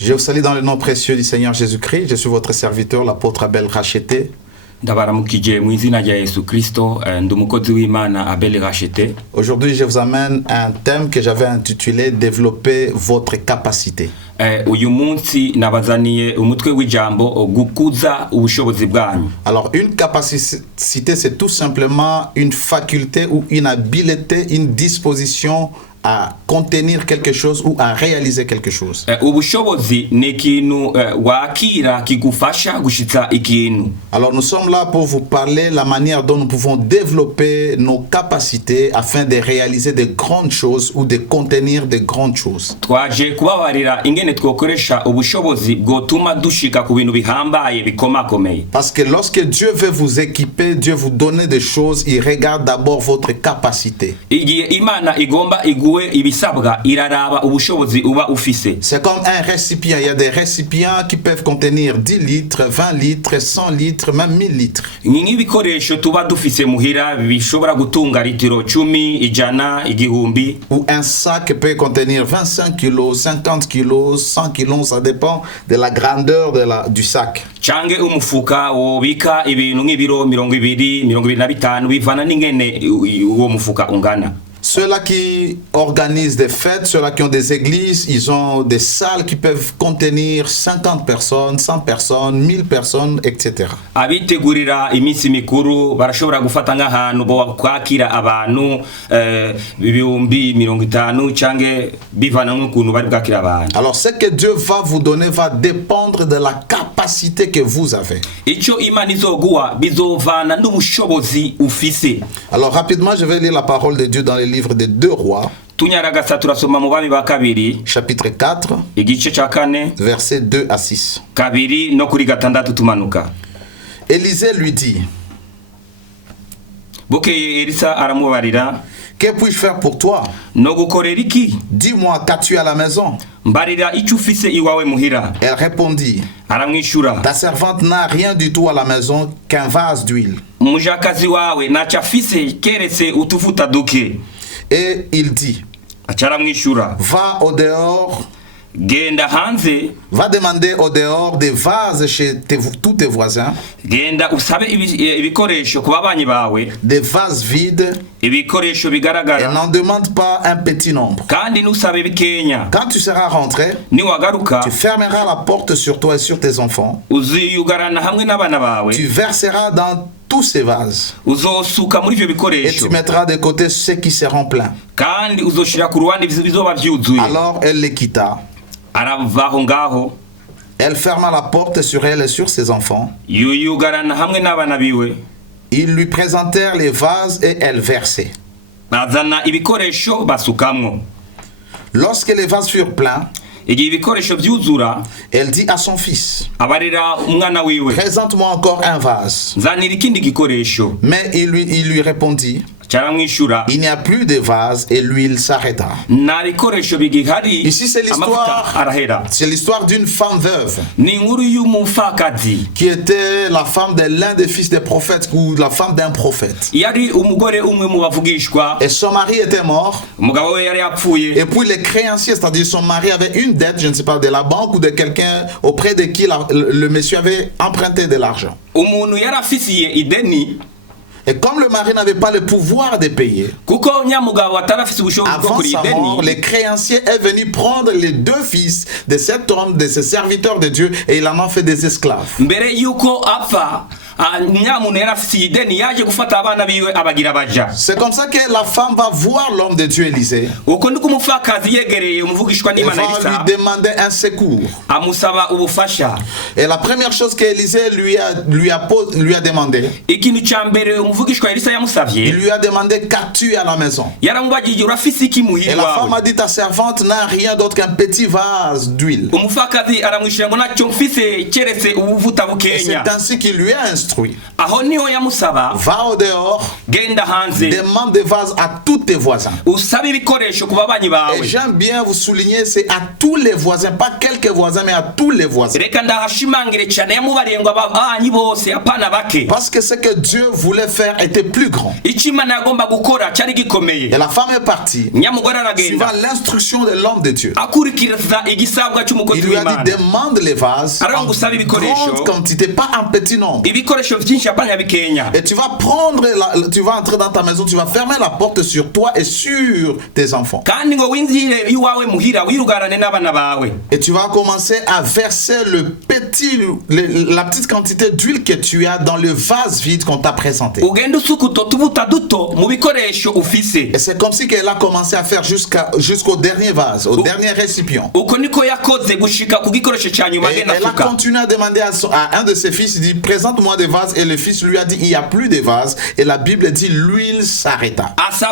Je vous salue dans le nom précieux du Seigneur Jésus-Christ. Je suis votre serviteur, l'apôtre Abel Racheté. Aujourd'hui, je vous amène un thème que j'avais intitulé « Développer votre capacité ». Alors, une capacité, c'est tout simplement une faculté ou une habileté, une disposition à contenir quelque chose ou à réaliser quelque chose. Alors nous sommes là pour vous parler la manière dont nous pouvons développer nos capacités afin de réaliser de grandes choses ou de contenir de grandes choses. Parce que lorsque Dieu veut vous équiper, Dieu vous donner des choses, il regarde d'abord votre capacité. C'est comme un récipient. Il y a des récipients qui peuvent contenir 10 litres, 20 litres, 100 litres, même 1000 litres. Ou un sac peut contenir 25 kilos, 50 kilos, 100 kilos, ça dépend de la grandeur du sac. Ceux-là qui organisent des fêtes, ceux-là qui ont des églises, ils ont des salles qui peuvent contenir 50 personnes, 100 personnes, 1000 personnes, etc. Alors ce que Dieu va vous donner va dépendre de la capacité que vous avez. Alors rapidement, je vais lire la parole de Dieu dans les livres des 2 Rois, chapitre 4, versets 2 à 6. Élisée lui dit: que puis-je faire pour toi? Dis-moi, qu'as-tu à la maison? Elle répondit: ta servante n'a rien du tout à la maison qu'un vase d'huile. Et il dit: va au dehors, va demander au dehors des vases chez tous tes voisins, des vases vides, et n'en demande pas un petit nombre. Quand tu seras rentré, tu fermeras la porte sur toi et sur tes enfants. Tu verseras dans tous ces vases et tu mettras de côté ceux qui seront pleins. Alors elle les quitta. Elle ferma la porte sur elle et sur ses enfants. Ils lui présentèrent les vases et elle versait. Lorsque les vases furent pleins, elle dit à son fils: présente-moi encore un vase. Mais il lui répondit: il n'y a plus de vase, et l'huile s'arrêta. Ici c'est l'histoire d'une femme veuve qui était la femme de l'un des fils des prophètes ou la femme d'un prophète. Et son mari était mort. Et puis les créanciers, c'est-à-dire son mari avait une dette, je ne sais pas, de la banque ou de quelqu'un auprès de qui le monsieur avait emprunté de l'argent. Et comme le mari n'avait pas le pouvoir de payer, avant sa mort, les créanciers est venu prendre les 2 fils de cet homme, de ce serviteur de Dieu, et il en a fait des esclaves. C'est comme ça que la femme va voir l'homme de Dieu Élisée et va lui demander un secours. Et la première chose qu'Élisée lui a demandé, il lui a demandé: qu'as-tu à la maison? Et la femme a dit: ta servante n'a rien d'autre qu'un petit vase d'huile. Et c'est ainsi qu'il lui a instruit instruit. Va au dehors. Demande des vases à tous tes voisins. Et j'aime bien vous souligner, c'est à tous les voisins, pas quelques voisins, mais à tous les voisins. Parce que ce que Dieu voulait faire était plus grand. Et la femme est partie, suivant l'instruction de l'homme de Dieu. Il lui a dit, demande les vases en grande quantité, pas en petit nombre. Et tu vas prendre, tu vas entrer dans ta maison, tu vas fermer la porte sur toi et sur tes enfants. Et tu vas commencer à verser la petite quantité d'huile que tu as dans le vase vide qu'on t'a présenté. Et c'est comme si qu'elle a commencé à faire jusqu'au dernier vase, au dernier récipient. Et elle a continué à demander à un de ses fils, il dit, présente-moi des vases. Et le fils lui a dit, il n'y a plus de vases. Et la Bible dit, l'huile s'arrêta. S'il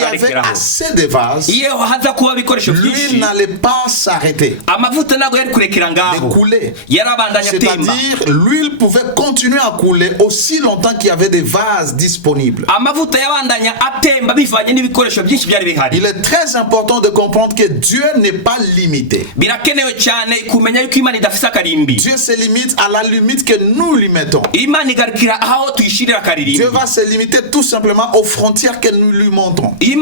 y avait assez de vases, l'huile n'allait pas s'arrêter de couler. C'est-à-dire, l'huile pouvait continuer à couler aussi longtemps qu'il y avait des vases disponibles. Il est très important de comprendre que Dieu n'est pas limité. Dieu se limite à la limite que nous lui mettons. Dieu va se limiter tout simplement aux frontières que nous lui montrons. Tel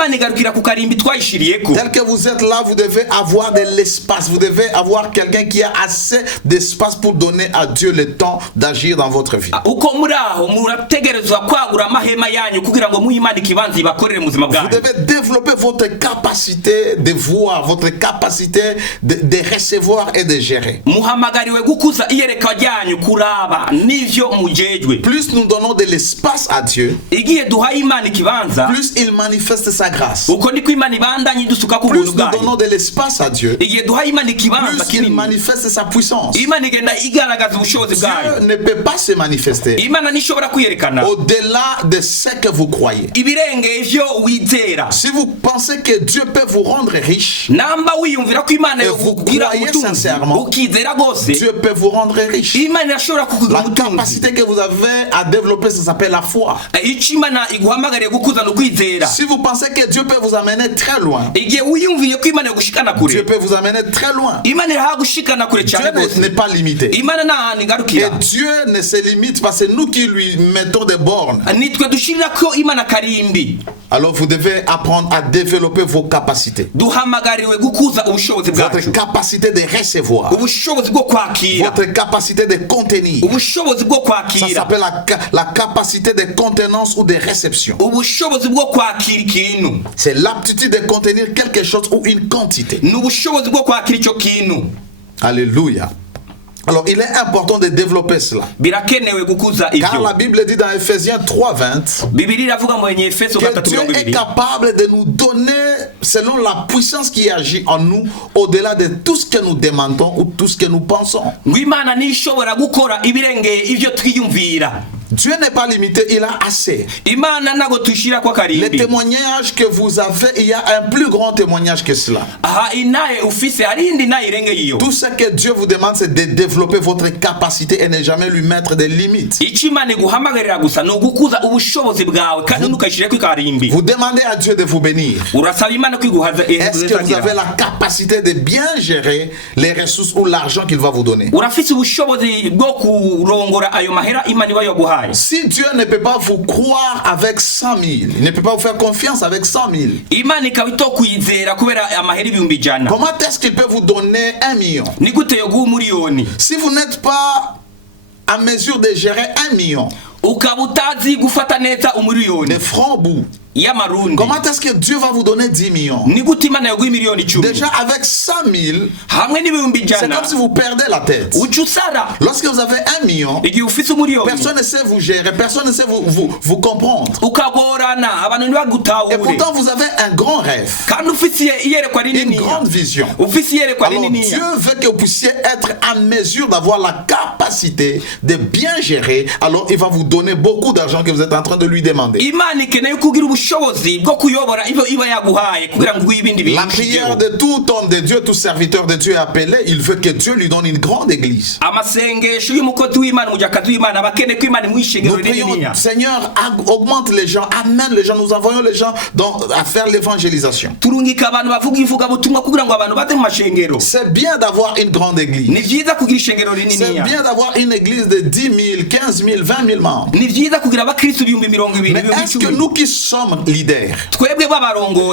que vous êtes là, vous devez avoir de l'espace. Vous devez avoir quelqu'un qui a assez d'espace pour donner à Dieu le temps d'agir dans votre vie. Vous devez développer votre capacité de voir, votre capacité de recevoir et de gérer. Plus nous donnons de l'espace à Dieu, plus il manifeste sa grâce. Plus nous donnons de l'espace à Dieu, plus il manifeste sa puissance. Dieu ne peut pas se manifester au-delà de ce que vous croyez. Si vous pensez que Dieu peut vous rendre riche, et vous croyez sincèrement, Dieu peut vous rendre riche. La capacité que vous avez à développer, ça s'appelle la foi. Si vous pensez que Dieu peut vous amener très loin, Dieu peut vous amener très loin. Dieu n'est pas limité. Et Dieu ne se limite pas, c'est nous qui lui mettons des bornes. Alors vous devez apprendre à développer vos capacités. Votre capacité de recevoir. Votre capacité de contenir. Ça s'appelle la capacité de contenance ou de réception. C'est l'aptitude de contenir quelque chose ou une quantité. Alléluia. Alors il est important de développer cela. Car la Bible dit dans Ephésiens 3:20 que Dieu est capable de nous donner selon la puissance qui agit en nous au-delà de tout ce que nous demandons ou tout ce que nous pensons. Dieu n'est pas limité, il a assez. Les témoignages que vous avez, il y a un plus grand témoignage que cela. Tout ce que Dieu vous demande, c'est de développer votre capacité et ne jamais lui mettre des limites. Vous demandez à Dieu de vous bénir. Est-ce que vous avez la capacité de bien gérer les ressources ou l'argent qu'il va vous donner? Si Dieu ne peut pas vous croire avec 100 000, il ne peut pas vous faire confiance avec 100 000, comment est-ce qu'il peut vous donner 1 million? Si vous n'êtes pas en mesure de gérer 1 million de francs au bout, comment est-ce que Dieu va vous donner 10 millions? Déjà avec 100 000, c'est comme si vous perdez la tête. Lorsque vous avez 1 million, personne ne sait vous gérer, personne ne sait vous comprendre. Et pourtant vous avez un grand rêve, une grande vision. Alors Dieu veut que vous puissiez être en mesure d'avoir la capacité de bien gérer. Alors il va vous donner beaucoup d'argent que vous êtes en train de lui demander. La prière de tout homme de Dieu, tout serviteur de Dieu est appelé, il veut que Dieu lui donne une grande église. Nous prions, Seigneur, augmente les gens, amène les gens, nous envoyons les gens à faire l'évangélisation. C'est bien d'avoir une grande église. C'est bien d'avoir une église de 10 000, 15 000, 20 000 membres. Mais est-ce que nous qui sommes leaders,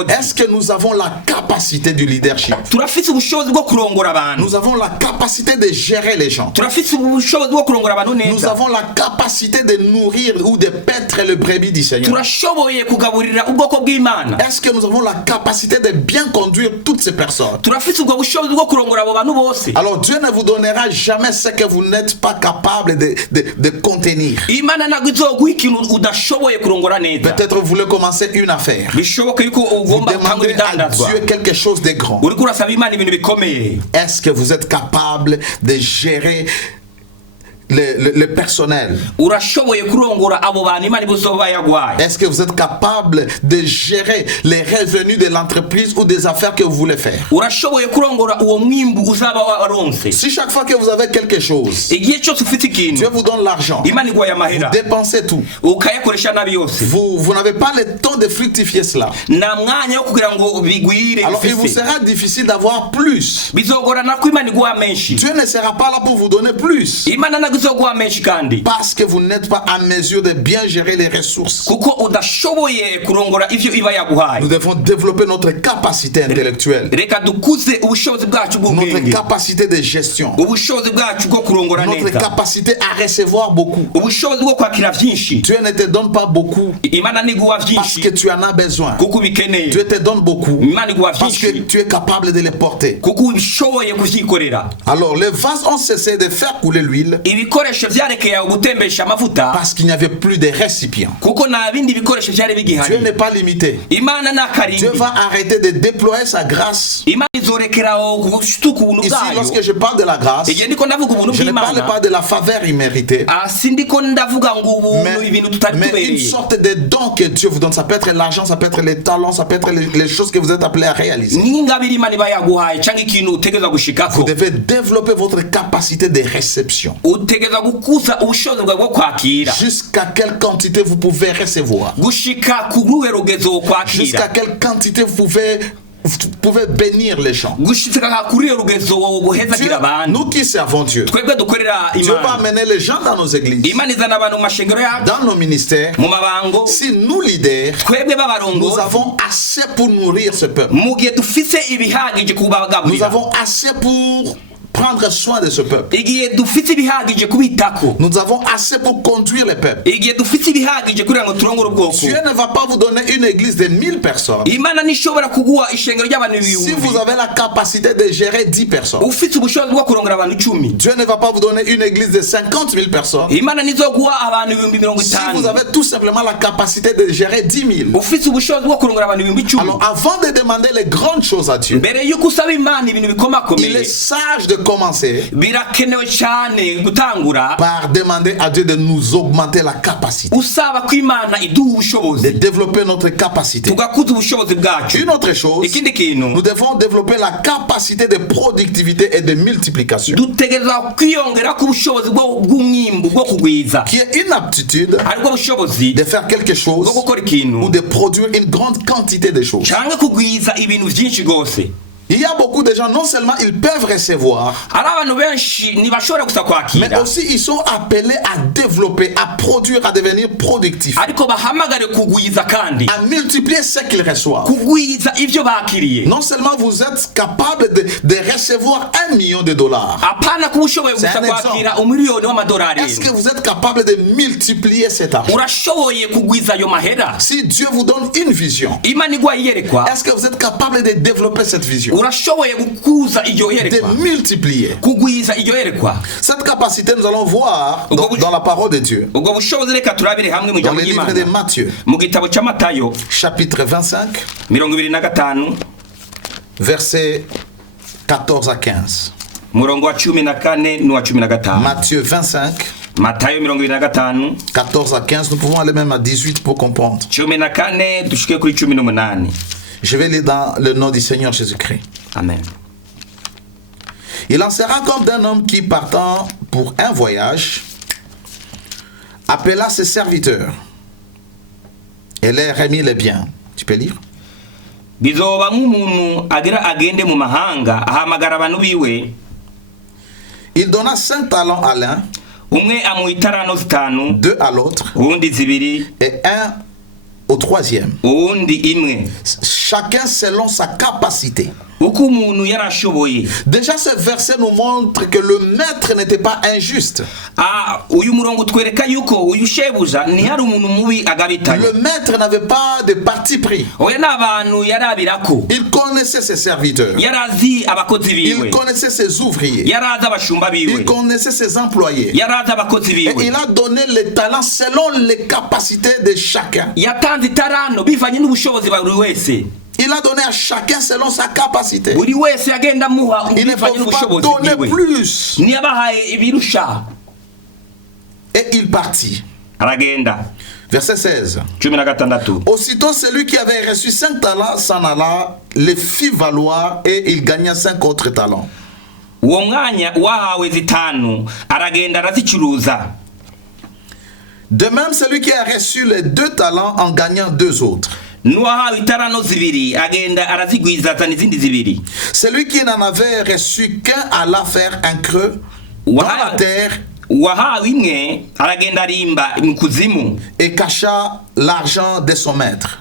est-ce que nous avons la capacité du leadership? Nous avons la capacité de gérer les gens. Nous avons la capacité de nourrir ou de paître le brebis du Seigneur. Est-ce que nous avons la capacité de bien conduire toutes ces personnes? Alors Dieu ne vous donnera jamais ce que vous n'êtes pas capable de contenir. Peut-être vous voulez commencer une affaire. Vous demandez à Dieu quelque chose de grand. Est-ce que vous êtes capable de gérer le personnel? Est-ce que vous êtes capable de gérer les revenus de l'entreprise ou des affaires que vous voulez faire? Si chaque fois que vous avez quelque chose, Dieu vous donne l'argent, vous dépensez tout, vous n'avez pas le temps de fructifier cela, alors il vous sera difficile d'avoir plus. Dieu ne sera pas là pour vous donner plus, parce que vous n'êtes pas en mesure de bien gérer les ressources. Nous devons développer notre capacité intellectuelle, notre capacité de gestion, notre capacité à recevoir beaucoup. Dieu ne te donne pas beaucoup parce que tu en as besoin. Dieu te donne beaucoup parce que tu es capable de les porter. Alors les vases ont cessé de faire couler l'huile parce qu'il n'y avait plus de récipients. Dieu n'est pas limité. Dieu va arrêter de déployer sa grâce. Ici, lorsque je parle de la grâce, je ne parle pas de la faveur imméritée, mais une sorte de don que Dieu vous donne. Ça peut être l'argent, ça peut être les talents, ça peut être les choses que vous êtes appelés à réaliser. Vous devez développer votre capacité de réception. Jusqu'à quelle quantité vous pouvez recevoir? Jusqu'à quelle quantité vous pouvez bénir les gens. Dieu, nous qui servons Dieu, Dieu va amener les gens dans nos églises, dans nos ministères. Si nous leaders, nous avons assez pour nourrir ce peuple. Nous avons assez pour prendre soin de ce peuple. Nous avons assez pour conduire le peuple. Dieu ne va pas vous donner une église de 1000 personnes si vous avez la capacité de gérer 10 personnes. Dieu ne va pas vous donner une église de 50 000 personnes si vous avez tout simplement la capacité de gérer 10 000. Alors avant de demander les grandes choses à Dieu, il est sage de commencer par demander à Dieu de nous augmenter la capacité, de développer notre capacité. Une autre chose, nous devons développer la capacité de productivité et de multiplication, qui est une aptitude de faire quelque chose ou de produire une grande quantité de choses. Il y a beaucoup de gens, non seulement ils peuvent recevoir, mais aussi ils sont appelés à développer, à produire, à devenir productifs, à multiplier ce qu'ils reçoivent. Non seulement vous êtes capable de recevoir $1 million. C'est un exemple. Est-ce que vous êtes capable de multiplier cet argent? Si Dieu vous donne une vision, est-ce que vous êtes capable de développer cette vision, de multiplier? Cette capacité, nous allons voir dans la parole de Dieu, dans le livre de Matthieu, chapitre 25, versets 14 à 15. Matthieu 25, Matayo 25 14 à 15, nous pouvons aller même à 18 pour comprendre. 14 dushike kuri 18. Je vais lire dans le nom du Seigneur Jésus-Christ. Amen. Il en sera comme d'un homme qui, partant pour un voyage, appela ses serviteurs et leur remit les biens. Tu peux lire? Bizoba nk'umuntu agira agende mu mahanga ahamagara abantu biwe. Il donna 5 talents à l'un, umwe amuha itarano 5, 2 à l'autre, uwundi 2, et 1 au troisième. Uwundi 1. Chacun selon sa capacité. Uko umuntu yarashoboye. Déjà ce verset nous montre que le maître n'était pas injuste. Uyu murongo twereka yuko uyu shebuja ni hari umuntu mubi agabitanye. Le maître n'avait pas de parti pris. Oya n'abantu yarabirako. Il connaissait ses serviteurs. Yarazi abakozi biwe. Il connaissait ses ouvriers. Yarazi abashumba biwe. Il connaissait ses employés. Yarazi abakozi biwe. Et il a donné les talents selon les capacités de chacun. Yatanze itarano bivanye n'ubushobozi bwa buri wese. Il a donné à chacun selon sa capacité. Buri wese agenda muha il ne peut pas donner plus. Ni abahaye ibirusha. Et il partit. Aragenda. Verset 16. 16. Aussitôt celui qui avait reçu 5 talents s'en alla, les fit valoir et il gagna 5 autres talents. Uwo mwanya wahawe 5 aragenda arazicuruza. De même celui qui a reçu les 2 talents en gagnant 2 autres. Nuwahawe itarano 2 agenda arazigwizaza n'izindi 2. Celui qui n'en avait reçu qu'un alla faire un creux dans la terre. Wahawe imwe aragenda arimba mu kuzimu et cacha l'argent de son maître.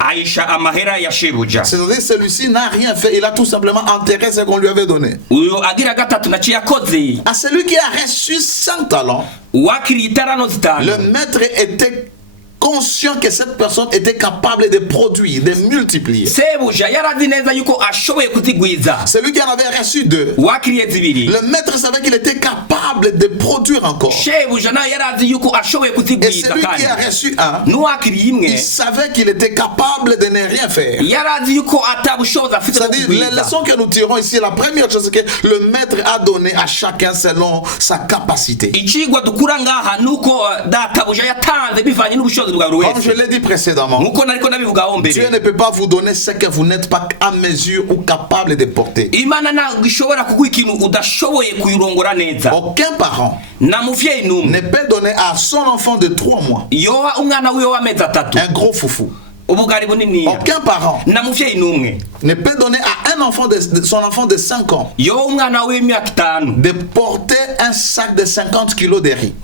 Aisha amahera ya shebuja. C'est-à-dire celui-ci n'a rien fait, il a tout simplement enterré ce qu'on lui avait donné. Uyo agira gatatu naci yakoze. À celui qui a reçu 5 talents, wakiri itarano 5, le maître était conscient que cette personne était capable de produire, de multiplier. Sebuja yarazi neza yuko ashoboye kuzigwiza. Celui qui en avait reçu 2, wakiriye 2, le maître savait qu'il était capable de produire encore. Shebuja na yarazi yuko ashoboye kuzigwiza. Et celui qui a reçu 1, nuwakiriye imwe, il savait qu'il était capable de ne rien faire. Yarazi yuko atabushoboza afite. C'est-à-dire les leçons que nous tirons ici, la première chose c'est que le maître a donné à chacun selon sa capacité. Ichigwa dukura ngaha nuko databuja yatanze bivanye n'ubushobozi. Comme je l'ai dit précédemment, Dieu ne peut pas vous donner ce que vous n'êtes pas à mesure ou capable de porter. Aucun parent ne peut donner à son enfant de 3 mois un gros foufou. Aucun parent ne peut donner à un enfant son enfant de 5 ans de porter un sac de 50 kilos de riz.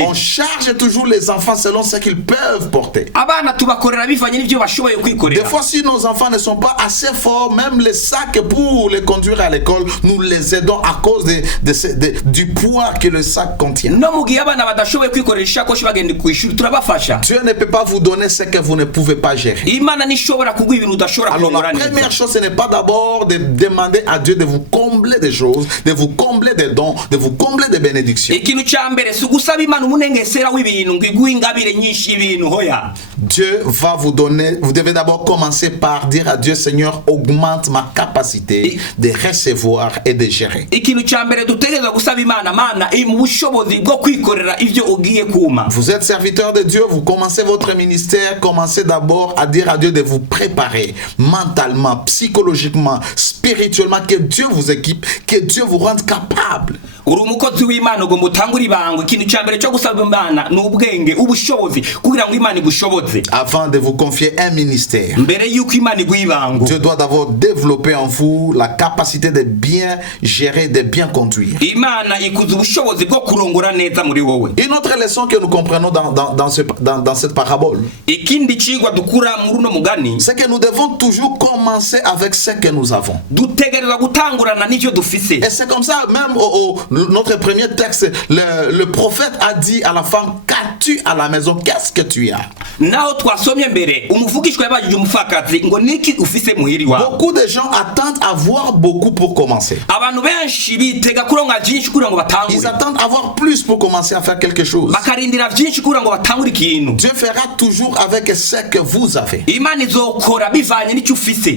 On charge toujours les enfants selon ce qu'ils peuvent porter. Des fois, si nos enfants ne sont pas assez forts, même les sacs pour les conduire à l'école, nous les aidons à cause du poids que le sac contient. Dieu ne peut pas vous donner ce que vous ne pouvez pas gérer. Alors la première chose, ce n'est pas d'abord de demander à Dieu de vous combler des choses, de vous combler des dons, de vous combler des bénédictions. Dieu va vous donner, vous devez d'abord commencer par dire à Dieu, Seigneur, augmente ma capacité de recevoir et de gérer. Vous êtes serviteur de Dieu, vous commencez votre ministère, commencez d'abord à dire à Dieu de vous préparer mentalement, psychologiquement, spirituellement, que Dieu vous équipe, que Dieu vous rende capable. Avant de vous confier un ministère, Dieu doit d'abord développer en vous la capacité de bien gérer, de bien conduire. Une autre leçon que nous comprenons dans cette parabole, c'est que nous devons toujours commencer avec ce que nous avons. Et c'est comme ça, même notre premier texte, le prophète a dit à la femme, qu'as-tu à la maison? Qu'est-ce que tu as? Beaucoup de gens attendent avoir beaucoup pour commencer. Ils attendent avoir plus pour commencer à faire quelque chose. Dieu fera toujours avec ce que vous avez.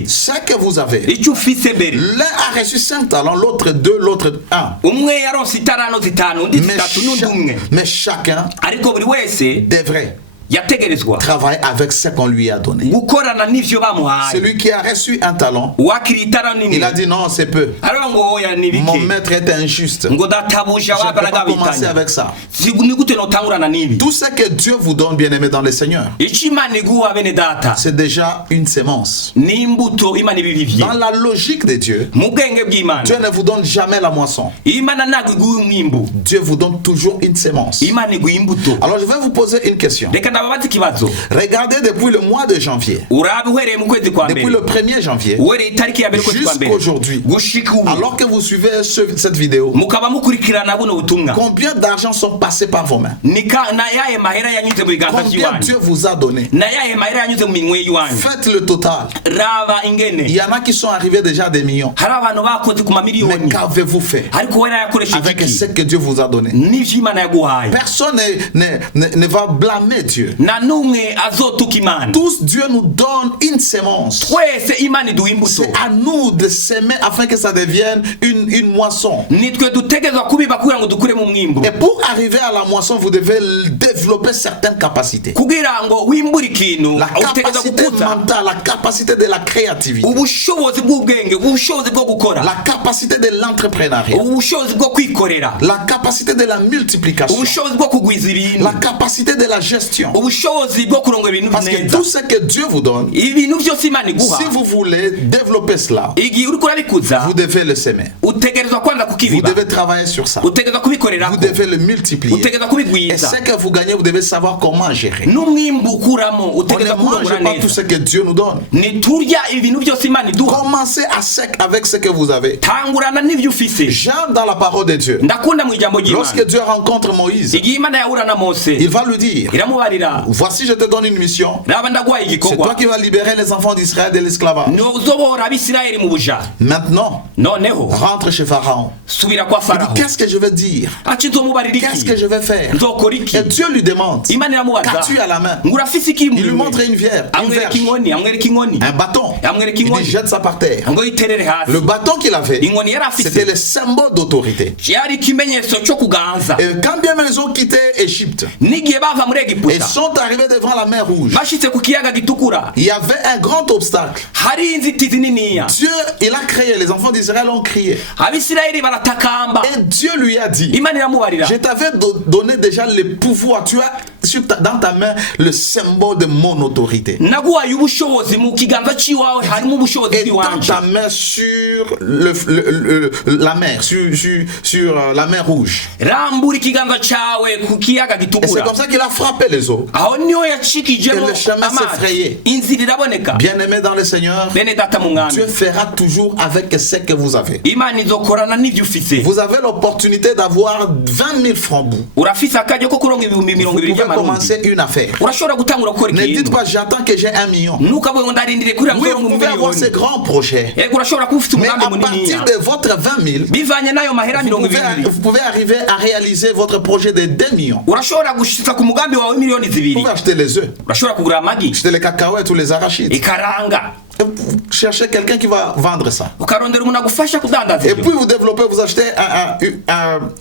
Ce que vous avez. L'un a reçu 5 talents, l'autre 2, l'autre 1. Mais chacun devrait travailler avec ce qu'on lui a donné. Celui qui a reçu un talent, il a dit non, c'est peu. Mon maître est injuste. Je ne peux pas commencer avec ça. Tout ce que Dieu vous donne, bien aimé dans le Seigneur, c'est déjà une sémence. Dans la logique de Dieu, Dieu ne vous donne jamais la moisson. Dieu vous donne toujours une sémence. Alors je vais vous poser une question. Regardez depuis le mois de janvier, depuis le 1er janvier jusqu'aujourd'hui, alors que vous suivez cette vidéo, combien d'argent sont passés par vos mains? Combien Dieu vous a donné? Faites le total. Il y en a qui sont arrivés déjà à des millions. Mais qu'avez-vous fait avec ce que Dieu vous a donné? Personne ne va blâmer Dieu. Tous, Dieu nous donne une sémence. C'est à nous de s'aimer afin que ça devienne une moisson. Et pour arriver à la moisson, vous devez développer certaines capacités. La capacité mentale, la capacité de la créativité, la capacité de l'entrepreneuriat, la capacité de la multiplication, la capacité de la gestion. Parce que tout ce que Dieu vous donne, si vous voulez développer cela, vous devez le semer. Vous devez travailler sur ça. Vous devez le multiplier. Et ce que vous gagnez, vous devez savoir comment gérer. On ne mange pas tout ce que Dieu nous donne. Commencez avec ce que vous avez. J'aime dans la parole de Dieu. Lorsque Dieu rencontre Moïse, il va lui dire: voici, je te donne une mission. C'est toi qui vas libérer les enfants d'Israël de l'esclavage. Maintenant, rentre chez Pharaon. Qu'est-ce que je vais dire? Qu'est-ce que je vais faire? Et Dieu lui demande: qu'as-tu à la main? Il lui montre une verge, un bâton. Il dit: jette ça par terre. Le bâton qu'il avait, c'était le symbole d'autorité. Et quand bien même ils ont quitté Égypte, ils sont arrivés devant la mer Rouge, il y avait un grand obstacle. Dieu, il a crié, les enfants d'Israël ont crié. Et Dieu lui a dit: je t'avais donné déjà le pouvoir. Tu as dans ta main le symbole de mon autorité. Et dans ta main sur la mer, sur la mer Rouge. Et c'est comme ça qu'il a frappé les eaux. Et le chemin s'est frayé. Bien aimé dans le Seigneur, Dieu fera toujours avec ce que vous avez. Vous avez l'opportunité d'avoir 20 000 francs. Vous pouvez commencer une affaire. Ne dites pas: j'attends que j'ai 1 million. Oui, vous pouvez avoir ces grands projets. Mais à partir de votre 20 000, vous pouvez arriver à réaliser votre projet de 2 millions. Vous pouvez acheter les œufs, acheter les cacahuètes ou les arachides. Cherchez quelqu'un qui va vendre ça. Et puis vous développez, vous achetez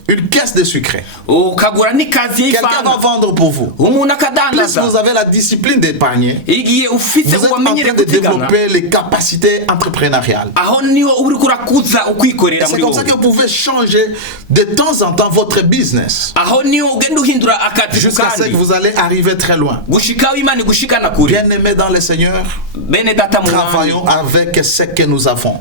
une caisse de sucre. Quelqu'un va vendre pour vous. Plus vous avez la discipline d'épargner, vous êtes en train de développer les capacités entrepreneuriales. C'est comme ça que vous pouvez changer de temps en temps votre business, jusqu'à ce que vous allez arriver très loin. Bien aimé dans le Seigneur, travaillons avec ce que nous avons.